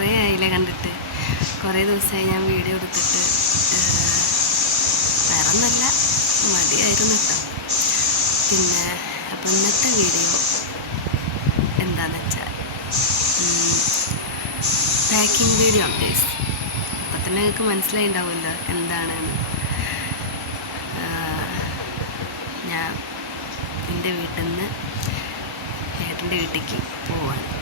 കുറേ ആയില്ലേ കണ്ടിട്ട്. കുറേ ദിവസമായി ഞാൻ വീഡിയോ എടുത്തിട്ട്. വേറെ മതിയായിരുന്നു കേട്ടോ. പിന്നെ അപ്പം ഇന്നത്തെ വീഡിയോ എന്താണെന്ന് വെച്ചാൽ പാക്കിംഗ് വീഡിയോ ഗൈസ് അപ്പം തന്നെ നിങ്ങൾക്ക് മനസ്സിലായിണ്ടാവുമല്ലോ എന്താണെന്ന്. ഞാൻ എന്റെ വീട്ടിൽ നിന്ന് ഏട്ടന്റെ വീട്ടിലേക്ക് പോവാണ്.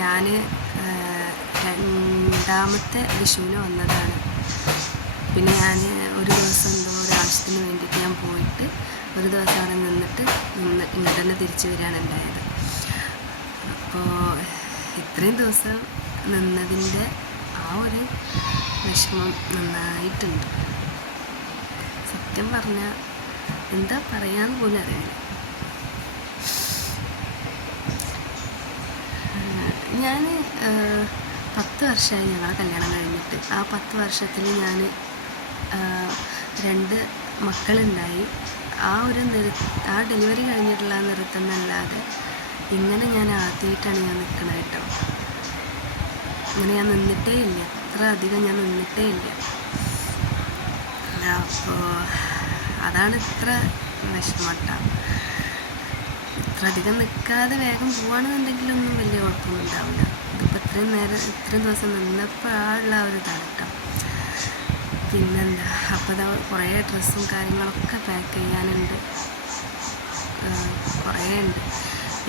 ഞാൻ രണ്ടാമത്തെ വിഷുവിന് വന്നതാണ്. പിന്നെ ഞാൻ ഒരു ദിവസം എന്തോ ഒരു ആവശ്യത്തിന് വേണ്ടിയിട്ട് ഞാൻ പോയിട്ട് ഒരു ദിവസം അവിടെ നിന്നിട്ട് നിന്ന് ഇങ്ങോട്ട് തന്നെ തിരിച്ചു വരികയാണ് ഉണ്ടായത്. അപ്പോൾ ഇത്രയും ദിവസം നിന്നതിന്റെ ആ ഒരു വിഷമം നന്നായിട്ടുണ്ട്. സത്യം പറഞ്ഞാൽ എന്താ പറയാന്ന് പോലും അറിയില്ല. ഞാൻ പത്ത് വർഷമായി ഞങ്ങളെ കല്യാണം കഴിഞ്ഞിട്ട്. ആ പത്ത് വർഷത്തിൽ ഞാൻ രണ്ട് മക്കളുണ്ടായി. ആ ഒരു നിരു ആ ഡെലിവറി കഴിഞ്ഞിട്ടുള്ള നൃത്തം എന്നല്ലാതെ ഇങ്ങനെ ഞാൻ ആദ്യമായിട്ടാണ് ഞാൻ നിൽക്കുന്നത് കേട്ടോ. ഇങ്ങനെ ഞാൻ നിന്നിട്ടേ ഇല്ല. അത്ര അധികം ഞാൻ നിന്നിട്ടേ ഇല്ല. അപ്പോൾ അതാണ് ഇത്ര വിഷമട്ട ഇത്ര അധികം നിൽക്കാതെ വേഗം പോവാണെന്നുണ്ടെങ്കിലൊന്നും വലിയ കുഴപ്പമൊന്നും ഉണ്ടാവില്ല. ഇതിപ്പോൾ ഇത്രയും നേരം ഇത്രയും ദിവസം നിന്നപ്പോൾ ആ ഒരു ഇതാണ് പിന്നെന്താ അപ്പോൾ അതാ കുറേ ഡ്രസ്സും കാര്യങ്ങളൊക്കെ പാക്ക് ചെയ്യാനുണ്ട്. കുറേ ഉണ്ട്.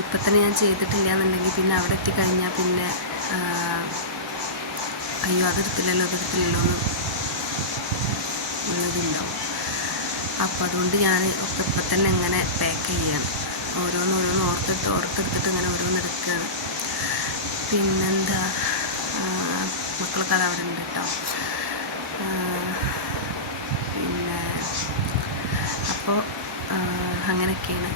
ഇപ്പം തന്നെ ഞാൻ ചെയ്തിട്ടില്ല എന്നുണ്ടെങ്കിൽ പിന്നെ അവിടെ എത്തിക്കഴിഞ്ഞാൽ പിന്നെ അയ്യോ അതെടുത്തില്ലല്ലോ അതെടുത്തില്ലല്ലോ എന്ന് ഉള്ളതുണ്ടാവും. അപ്പോൾ അതുകൊണ്ട് ഞാൻ ഒക്കെ ഇപ്പം തന്നെ ഇങ്ങനെ പാക്ക് ചെയ്യണം. ഓരോന്ന് ഓരോന്ന് ഓർത്തെടുത്ത് ഓർത്തെടുത്തിട്ട് അങ്ങനെ ഓരോന്ന് എടുക്കുകയാണ്. പിന്നെന്താ? മക്കളൊക്കെ അത് അവിടെ ഉണ്ട് കേട്ടോ. പിന്നെ അപ്പോൾ അങ്ങനെയൊക്കെയാണ്.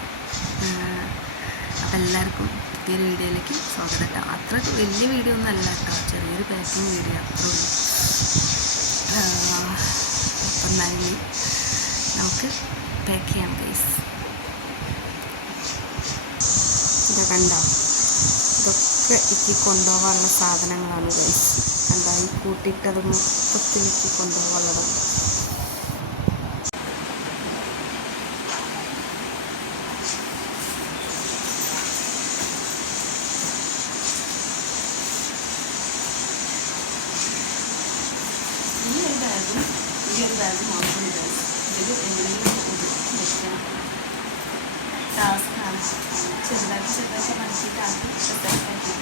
അപ്പോൾ എല്ലാവർക്കും പുതിയൊരു വീഡിയോയിലേക്ക് സ്വാഗതം കേട്ടോ. അത്ര വലിയ വീഡിയോ ഒന്നും അല്ല കേട്ടോ. ചെറിയൊരു പാക്കിങ് വീഡിയോ അത്രേ ഉള്ളൂ. അപ്പം എന്നാലും നമുക്ക് പാക്ക് ചെയ്യാം ഗൈസ് ഇത് കണ്ടോ? ഇതൊക്കെ എനിക്ക് കൊണ്ടുപോകാനുള്ള സാധനങ്ങളാണ് ഗൈസ് കണ്ടോ? ഈ കൂട്ടിയിട്ടത് മൊത്തത്തിൽ എനിക്ക് കൊണ്ടുപോകാനുള്ളത് ഈ ഒരു ബാഗും ഈ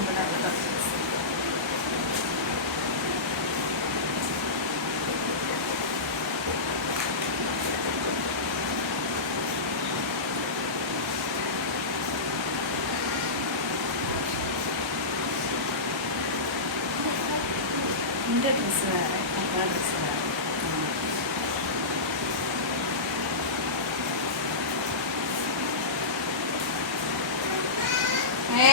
പോകുമ്പോഴാണ് പർച്ചേസ് എന്റെ ഡ്രസ്സ് വേറെ മക്കളുടെ ഡ്രസ്സ് വേറെ. ഏ?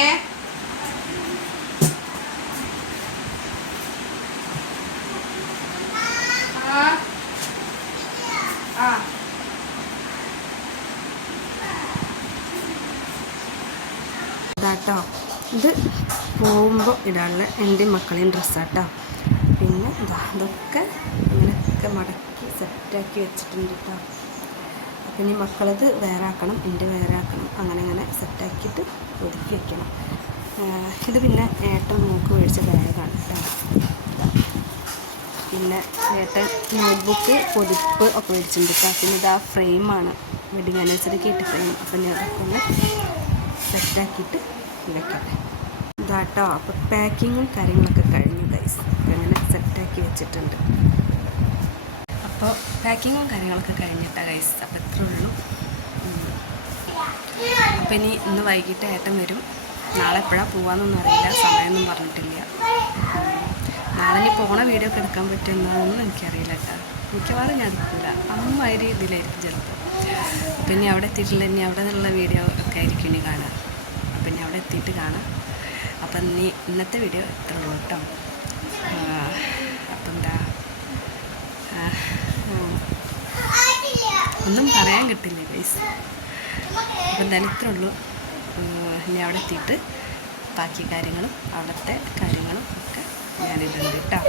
ഇതാട്ടോ. ഇത് പോകുമ്പോൾ ഇടാനുള്ള എന്റെ മക്കളെയും ഡ്രസ്സാട്ടോ. പിന്നെ അതൊക്കെ ഇങ്ങനെയൊക്കെ മടക്കി സെറ്റാക്കി വെച്ചിട്ടുണ്ട് കേട്ടോ അപ്പം ഇനി മക്കളത് വേറെ ആക്കണം എന്റെ വേറെ ആക്കണം അങ്ങനെ അങ്ങനെ സെറ്റാക്കിയിട്ട് ഒതുക്കി വെക്കണം. ഇത് പിന്നെ ഏട്ടൻ മൂക്ക് മേടിച്ച ബാഗാണ് കേട്ടോ പിന്നെ ഏട്ടൻ നോട്ട്ബുക്ക് പൊതിപ്പ് ഒക്കെ മേടിച്ചിട്ടുണ്ട് കേട്ടോ പിന്നെ ഇത് ആ ഫ്രെയിമാണ്. വെഡിങ് ആനിവേഴ്സറിക്ക് ഇട്ട് ഫ്രെയിം. അപ്പം ഞാൻ അതൊക്കെ സെറ്റാക്കിയിട്ട് വെക്കട്ടെ. ഇതാട്ടോ അപ്പോൾ പാക്കിങ്ങും കാര്യങ്ങളൊക്കെ കഴിഞ്ഞു ഗൈസ് അങ്ങനെ സെറ്റാക്കി വെച്ചിട്ടുണ്ട്. അപ്പോൾ പാക്കിങ്ങും കാര്യങ്ങളൊക്കെ കഴിഞ്ഞിട്ടാണ് ഗൈസ് അപ്പോൾ ഇത്രേ ഉള്ളൂ. അപ്പം ഇനി ഇന്ന് വൈകിട്ട് ഏട്ടൻ വരും. നാളെ എപ്പോഴാണ് പോകാമെന്നൊന്നും അറിയില്ല സമയമൊന്നും പറഞ്ഞിട്ടില്ല. നാളെ ഇനി പോണ വീഡിയോ ഒക്കെ എടുക്കാൻ പറ്റുന്നതൊന്നും എനിക്കറിയില്ല കേട്ടോ. മിക്കവാറും ഞാൻ എടുക്കില്ല. അമ്മാതിരി ഇതിലായിരിക്കും ചിലപ്പോൾ ഇനി അവിടെ എത്തിയിട്ടില്ല. ഇനി അവിടെ നിന്നുള്ള വീഡിയോ ഒക്കെ ആയിരിക്കും ഇനി കാണാം. അപ്പം ഇനി അവിടെ എത്തിയിട്ട് കാണാം. അപ്പം ഇനി ഇന്നത്തെ വീഡിയോ ഇത്ര ഉള്ളൂ കേട്ടോ. അപ്പം എന്താ? ഒന്നും പറയാൻ കിട്ടില്ല ഗൈസ് അപ്പം എന്തായാലും ഇത്ര ഉള്ളൂ. ഇനി അവിടെ എത്തിയിട്ട് ബാക്കി കാര്യങ്ങളും അവിടുത്തെ കാര്യങ്ങളും ഒക്കെ ഞാനിടുന്നുണ്ട് കേട്ടോ.